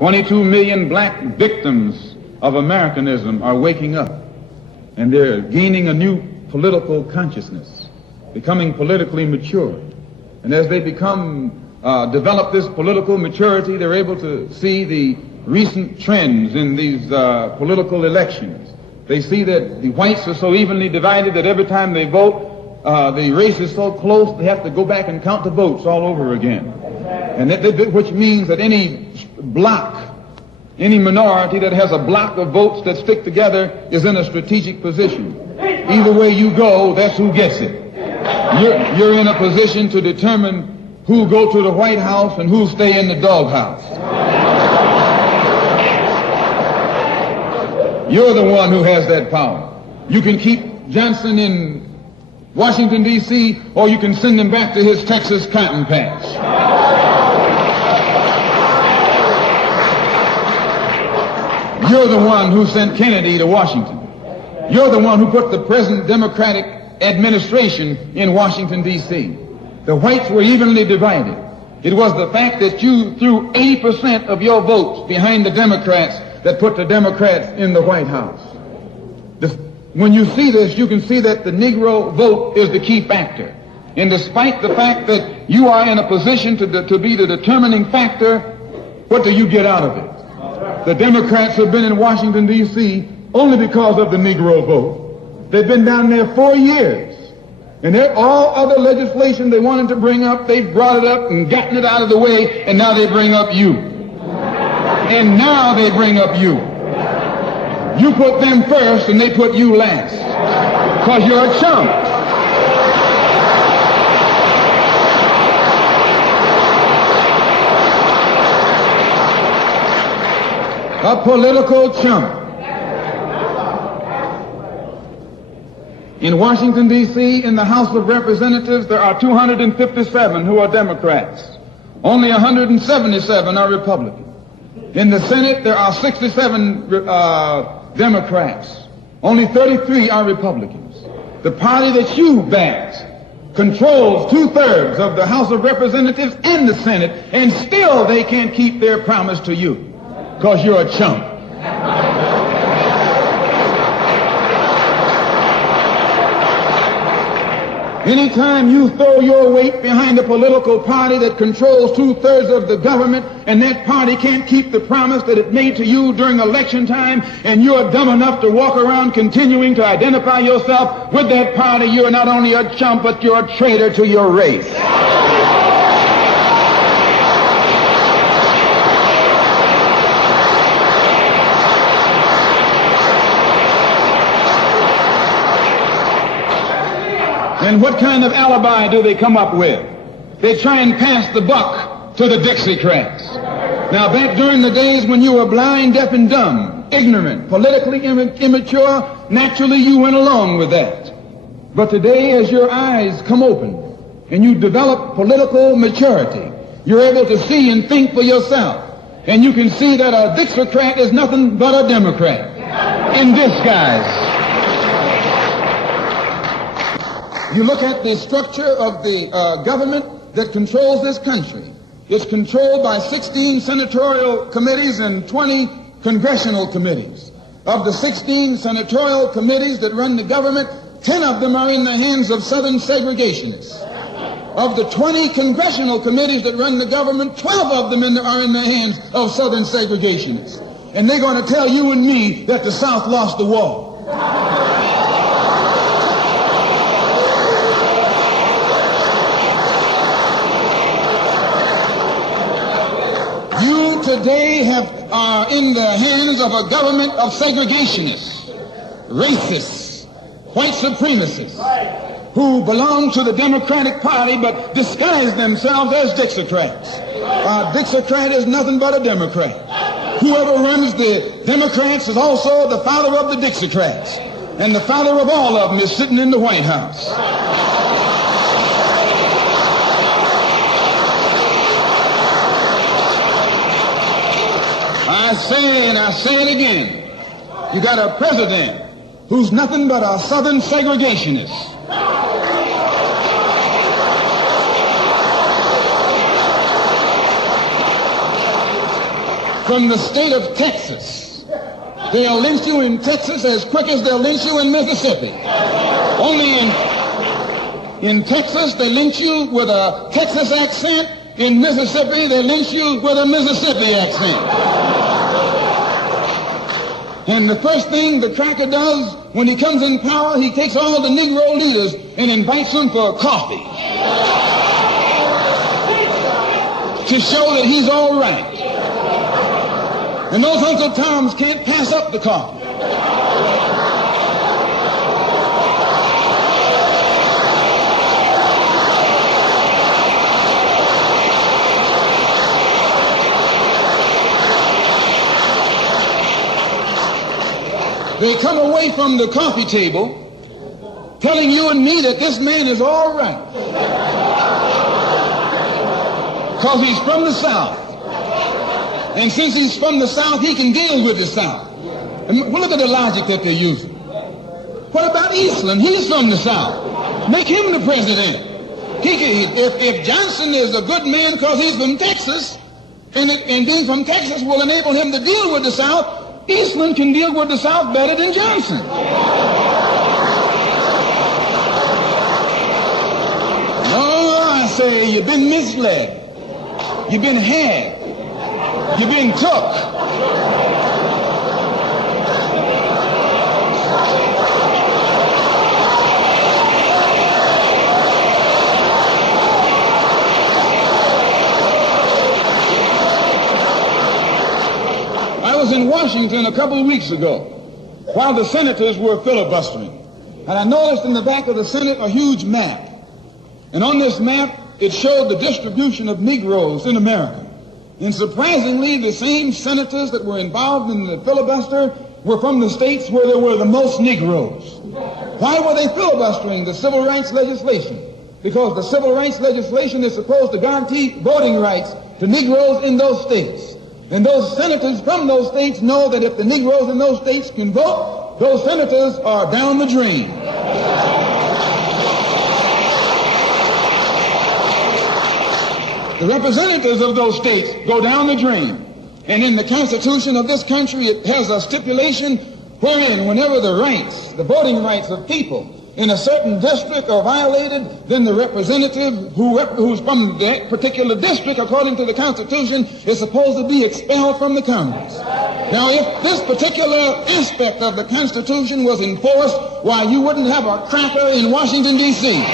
22 million black victims of Americanism are waking up, and they're gaining a new political consciousness, becoming politically mature. And as they develop this political maturity, they're able to see the recent trends in these political elections. They see that the whites are so evenly divided that every time they vote, the race is so close they have to go back and count the votes all over again. And which means that any block, any minority that has a block of votes that stick together is in a strategic position. Either way you go, that's who gets it. You're in a position to determine who go to the White House and who stay in the doghouse. You're the one who has that power. You can keep Johnson in Washington, D.C., or you can send him back to his Texas cotton patch. You're the one who sent Kennedy to Washington. You're the one who put the present Democratic administration in Washington, D.C. The whites were evenly divided. It was the fact that you threw 80% of your votes behind the Democrats that put the Democrats in the White House. When you see this, you can see that the Negro vote is the key factor. And despite the fact that you are in a position to be the determining factor, what do you get out of it? The Democrats have been in Washington, D.C. only because of the Negro vote. They've been down there 4 years. And all other legislation they wanted to bring up, they brought it up and gotten it out of the way, and now they bring up you. And now they bring up you. You put them first and they put you last. Because you're a chump. A political chump. In Washington, D.C., in the House of Representatives, there are 257 who are Democrats. Only 177 are Republicans. In the Senate, there are 67 Democrats. Only 33 are Republicans. The party that you backed controls 2/3 of the House of Representatives and the Senate, and still they can't keep their promise to you because you're a chump. Anytime you throw your weight behind a political party that controls 2/3 of the government, and that party can't keep the promise that it made to you during election time, and you're dumb enough to walk around continuing to identify yourself with that party, you're not only a chump, but you're a traitor to your race. And what kind of alibi do they come up with? They try and pass the buck to the Dixiecrats. Now, back during the days when you were blind, deaf, and dumb, ignorant, politically immature, naturally you went along with that. But today, as your eyes come open and you develop political maturity, you're able to see and think for yourself. And you can see that a Dixiecrat is nothing but a Democrat in disguise. You look at the structure of the government that controls this country. It's controlled by 16 senatorial committees and 20 congressional committees. Of the 16 senatorial committees that run the government, 10 of them are in the hands of Southern segregationists. Of the 20 congressional committees that run the government, 12 of them are in the hands of Southern segregationists. And they're going to tell you and me that the South lost the war. Today are in the hands of a government of segregationists, racists, white supremacists, who belong to the Democratic Party but disguise themselves as Dixiecrats. A Dixiecrat is nothing but a Democrat. Whoever runs the Democrats is also the father of the Dixiecrats, and the father of all of them is sitting in the White House. I say, and I say it again, you got a president who's nothing but a Southern segregationist. from the state of Texas. They'll lynch you in Texas as quick as they'll lynch you in Mississippi. Only in Texas, they lynch you with a Texas accent. In Mississippi, they lynch you with a Mississippi accent. And the first thing the cracker does when he comes in power, he takes all the Negro leaders and invites them for coffee to show that he's all right. And those Uncle Toms can't pass up the coffee. They come away from the coffee table telling you and me that this man is all right because he's from the South. And since he's from the South, he can deal with the South. And look at the logic that they're using. What about Eastland? He's from the South. Make him the president. If Johnson is a good man because he's from Texas, and being from Texas will enable him to deal with the South, Eastland can deal with the South better than Johnson. No, I say you've been misled. You've been had. You've been took. I was in Washington a couple of weeks ago while the senators were filibustering. And I noticed in the back of the Senate a huge map. And on this map, it showed the distribution of Negroes in America. And surprisingly, the same senators that were involved in the filibuster were from the states where there were the most Negroes. Why were they filibustering the civil rights legislation? Because the civil rights legislation is supposed to guarantee voting rights to Negroes in those states. And those senators from those states know that if the Negroes in those states can vote, those senators are down the drain. The representatives of those states go down the drain. And in the Constitution of this country, it has a stipulation wherein whenever the rights, the voting rights of people in a certain district are violated, then the representative who's from that particular district, according to the Constitution, is supposed to be expelled from the Congress. Now, if this particular aspect of the Constitution was enforced, why, you wouldn't have a cracker in Washington, D.C.